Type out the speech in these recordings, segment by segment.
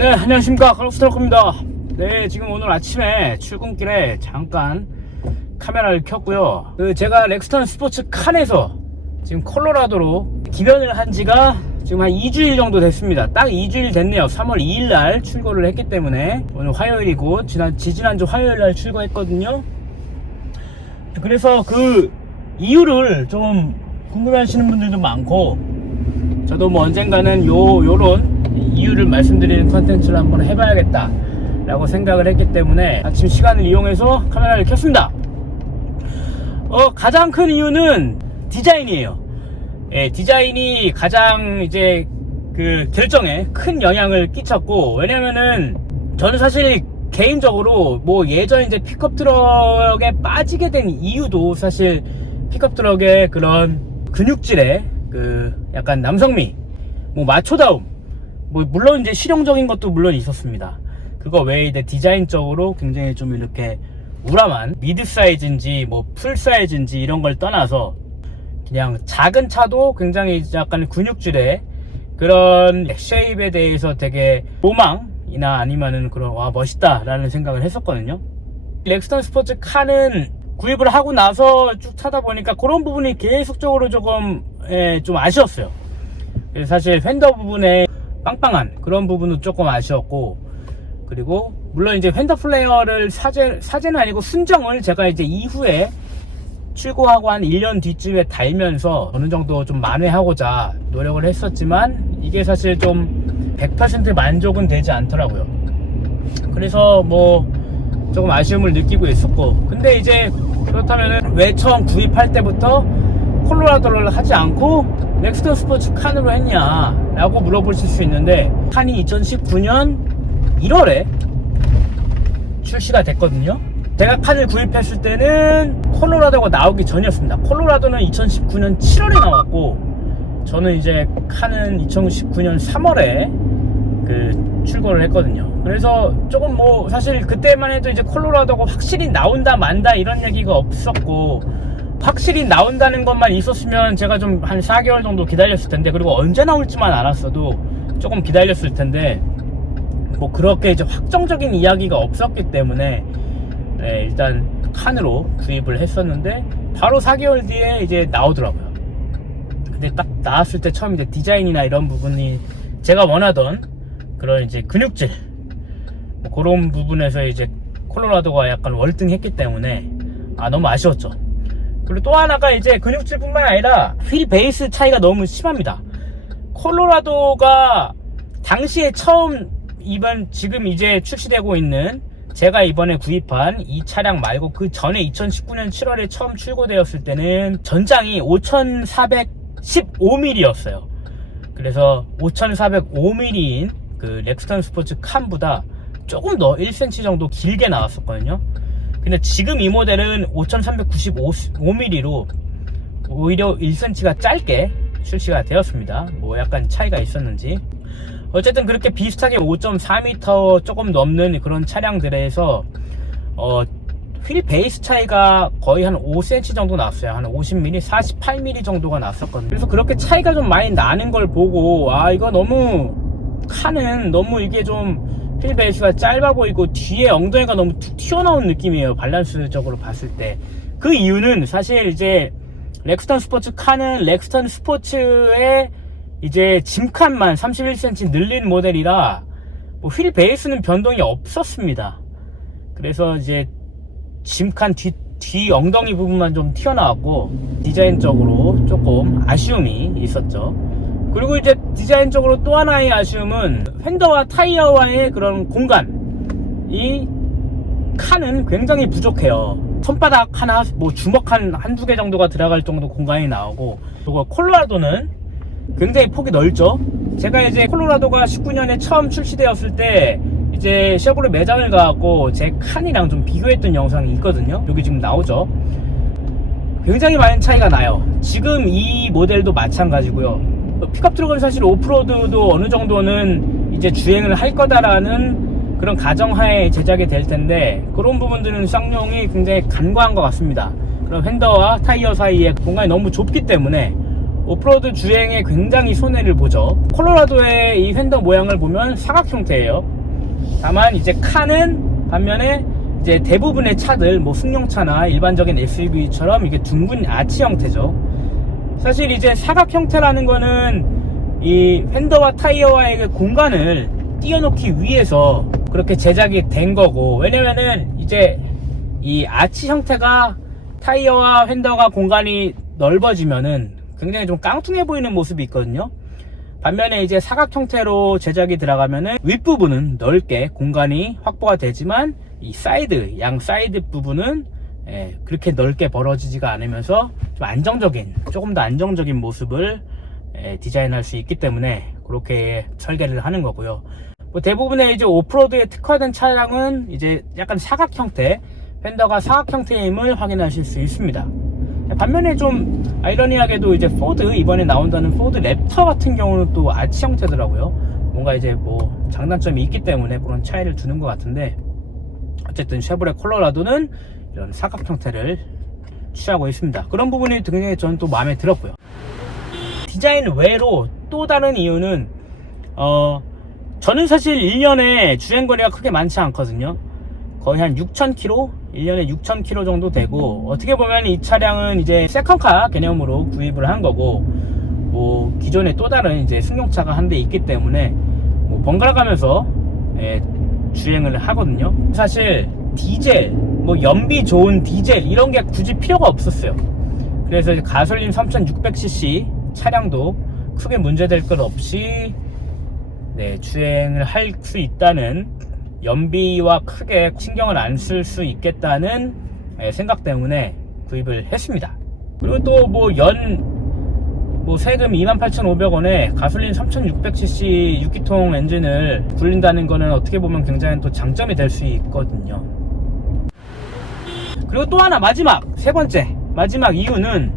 네, 안녕하십니까, 칼록스트럭입니다. 네, 지금 오늘 아침에 출근길에 잠깐 카메라를 켰고요. 제가 렉스턴 스포츠 칸에서 지금 콜로라도로 기변을 한 지가 지금 한 2주일 정도 됐습니다. 딱 2주일 됐네요. 3월 2일 날 출고를 했기 때문에 오늘 화요일이고 지지난주 화요일 날 출고했거든요. 그래서 그 이유를 좀 궁금해 하시는 분들도 많고, 저도 뭐 언젠가는 요런 이유를 말씀드리는 컨텐츠를 한번 해봐야겠다 라고 생각을 했기 때문에 아침 시간을 이용해서 카메라를 켰습니다. 가장 큰 이유는 디자인이에요. 예, 디자인이 가장 이제 그 결정에 큰 영향을 끼쳤고, 왜냐면은 저는 사실 개인적으로 뭐 예전 이제 픽업 트럭에 빠지게 된 이유도 사실 픽업 트럭의 그런 근육질의 그 약간 남성미, 뭐 마초다움, 뭐 물론 이제 실용적인 것도 물론 있었습니다. 그거 외에 이제 디자인적으로 굉장히 좀 이렇게 우람한 미드 사이즈인지 뭐 풀 사이즈인지 이런 걸 떠나서 그냥 작은 차도 굉장히 약간 근육질의 그런 쉐입에 대해서 되게 로망이나 아니면은 그런 와 멋있다 라는 생각을 했었거든요. 렉스턴 스포츠 칸은 구입을 하고 나서 쭉 타다 보니까 그런 부분이 계속적으로 조금 좀 아쉬웠어요. 사실 휀더 부분에 빵빵한 그런 부분은 조금 아쉬웠고, 그리고 물론 이제 휀더 플레어를 사제는 아니고 순정을 제가 이제 이후에 출고하고 한 1년 뒤쯤에 달면서 어느 정도 좀 만회하고자 노력을 했었지만 이게 사실 좀 100% 만족은 되지 않더라고요. 그래서 뭐 조금 아쉬움을 느끼고 있었고, 근데 이제 그렇다면은 왜 처음 구입할 때부터 콜로라도를 하지 않고 렉스턴 스포츠 칸으로 했냐 라고 물어보실 수 있는데, 칸이 2019년 1월에 출시가 됐거든요. 제가 칸을 구입했을 때는 콜로라도가 나오기 전이었습니다. 콜로라도는 2019년 7월에 나왔고, 저는 이제 칸은 2019년 3월에 그 출고를 했거든요. 그래서 조금 뭐 사실 그때만 해도 이제 콜로라도가 확실히 나온다 만다 이런 얘기가 없었고, 확실히 나온다는 것만 있었으면 제가 좀 한 4개월 정도 기다렸을 텐데, 그리고 언제 나올지만 알았어도 조금 기다렸을 텐데, 뭐 그렇게 이제 확정적인 이야기가 없었기 때문에 일단 칸으로 구입을 했었는데 바로 4개월 뒤에 이제 나오더라고요. 근데 딱 나왔을 때 처음 이제 디자인이나 이런 부분이 제가 원하던 그런 이제 근육질, 뭐 그런 부분에서 이제 콜로라도가 약간 월등했기 때문에 너무 아쉬웠죠. 그리고 또 하나가 이제 근육질뿐만 아니라 휠 베이스 차이가 너무 심합니다. 콜로라도가 당시에 처음 지금 이제 출시되고 있는 제가 이번에 구입한 이 차량 말고 그 전에 2019년 7월에 처음 출고되었을 때는 전장이 5415mm였어요. 그래서 5405mm인 그 렉스턴 스포츠 칸보다 조금 더 1cm 정도 길게 나왔었거든요. 근데 지금 이 모델은 5395mm로 오히려 1cm가 짧게 출시가 되었습니다. 뭐 약간 차이가 있었는지 어쨌든 그렇게 비슷하게 5.4m 조금 넘는 그런 차량들에서 휠 베이스 차이가 거의 한 5cm 정도 났어요. 한 50mm, 48mm 정도가 났었거든요. 그래서 그렇게 차이가 좀 많이 나는 걸 보고 이거 너무 칸은 너무 이게 좀 휠 베이스가 짧아 보이고 뒤에 엉덩이가 너무 툭 튀어나온 느낌이에요. 밸런스적으로 봤을 때. 그 이유는 사실 이제 렉스턴 스포츠 칸은 렉스턴 스포츠의 이제 짐칸만 31cm 늘린 모델이라 뭐 휠 베이스는 변동이 없었습니다. 그래서 이제 짐칸 뒤 엉덩이 부분만 좀 튀어나왔고 디자인적으로 조금 아쉬움이 있었죠. 그리고 이제 디자인적으로 또 하나의 아쉬움은 휀더와 타이어와의 그런 공간, 이 칸은 굉장히 부족해요. 손바닥 하나, 뭐 주먹 한두 개 정도가 들어갈 정도 공간이 나오고, 그리고 콜로라도는 굉장히 폭이 넓죠. 제가 이제 콜로라도가 19년에 처음 출시되었을 때 이제 쉐보레 매장을 가갖고 제 칸이랑 좀 비교했던 영상이 있거든요. 여기 지금 나오죠. 굉장히 많은 차이가 나요. 지금 이 모델도 마찬가지고요. 픽업 트럭은 사실 오프로드도 어느 정도는 이제 주행을 할 거다라는 그런 가정하에 제작이 될 텐데, 그런 부분들은 쌍용이 굉장히 간과한 것 같습니다. 그럼 휀더와 타이어 사이에 공간이 너무 좁기 때문에 오프로드 주행에 굉장히 손해를 보죠. 콜로라도의 이 휀더 모양을 보면 사각 형태예요. 다만 이제 카는 반면에 이제 대부분의 차들, 뭐 승용차나 일반적인 SUV처럼 이게 둥근 아치 형태죠. 사실 이제 사각 형태라는 거는 이 휀더와 타이어와의 공간을 띄워놓기 위해서 그렇게 제작이 된 거고, 왜냐면은 이제 이 아치 형태가 타이어와 휀더가 공간이 넓어지면은 굉장히 좀 깡퉁해 보이는 모습이 있거든요. 반면에 이제 사각 형태로 제작이 들어가면은 윗부분은 넓게 공간이 확보가 되지만 이 사이드, 양 사이드 부분은 그렇게 넓게 벌어지지가 않으면서 좀 안정적인, 조금 더 안정적인 모습을 디자인할 수 있기 때문에 그렇게 설계를 하는 거고요. 뭐 대부분의 이제 오프로드에 특화된 차량은 이제 약간 사각 형태, 휀더가 사각 형태임을 확인하실 수 있습니다. 반면에 좀 아이러니하게도 이제 포드, 이번에 나온다는 포드 랩터 같은 경우는 또 아치 형태더라고요. 뭔가 이제 뭐 장단점이 있기 때문에 그런 차이를 두는 것 같은데, 어쨌든 쉐보레 콜로라도는 이런 사각 형태를 취하고 있습니다. 그런 부분이 굉장히 저는 또 마음에 들었고요. 디자인 외로 또 다른 이유는 저는 사실 1년에 주행거리가 크게 많지 않거든요. 거의 한 6,000km? 1년에 6,000km 정도 되고, 어떻게 보면 이 차량은 이제 세컨카 개념으로 구입을 한 거고, 뭐 기존에 또 다른 이제 승용차가 한 대 있기 때문에 뭐 번갈아 가면서 주행을 하거든요. 사실 디젤, 뭐 연비 좋은 디젤 이런 게 굳이 필요가 없었어요. 그래서 이제 가솔린 3600cc 차량도 크게 문제될 것 없이 주행을 할 수 있다는, 연비와 크게 신경을 안 쓸 수 있겠다는 생각 때문에 구입을 했습니다. 그리고 또 뭐 세금 28,500원에 가솔린 3600cc 6기통 엔진을 굴린다는 거는 어떻게 보면 굉장히 또 장점이 될 수 있거든요. 그리고 또 하나, 세 번째 마지막 이유는,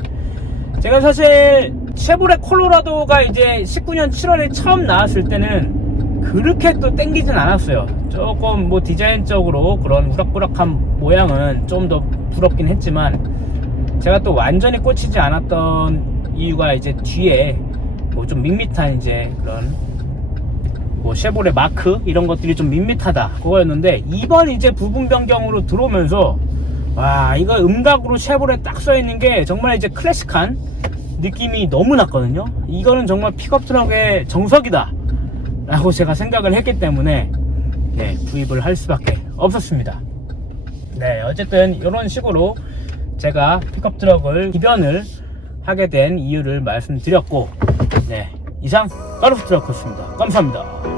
제가 사실 쉐보레 콜로라도가 이제 19년 7월에 처음 나왔을 때는 그렇게 또 땡기진 않았어요. 조금 뭐 디자인적으로 그런 우락부락한 모양은 좀 더 부럽긴 했지만, 제가 또 완전히 꽂히지 않았던 이유가 이제 뒤에 뭐 좀 밋밋한 이제 그런 뭐 쉐보레 마크 이런 것들이 좀 밋밋하다, 그거였는데, 이번 이제 부분 변경으로 들어오면서 와, 이거 음각으로 쉐보레 딱 써있는 게 정말 이제 클래식한 느낌이 너무 났거든요. 이거는 정말 픽업 트럭의 정석이다 라고 제가 생각을 했기 때문에 구입을 할 수밖에 없었습니다. 어쨌든 이런 식으로 제가 픽업 트럭을 기변을 하게 된 이유를 말씀드렸고, 이상 까르프 트럭이었습니다. 감사합니다.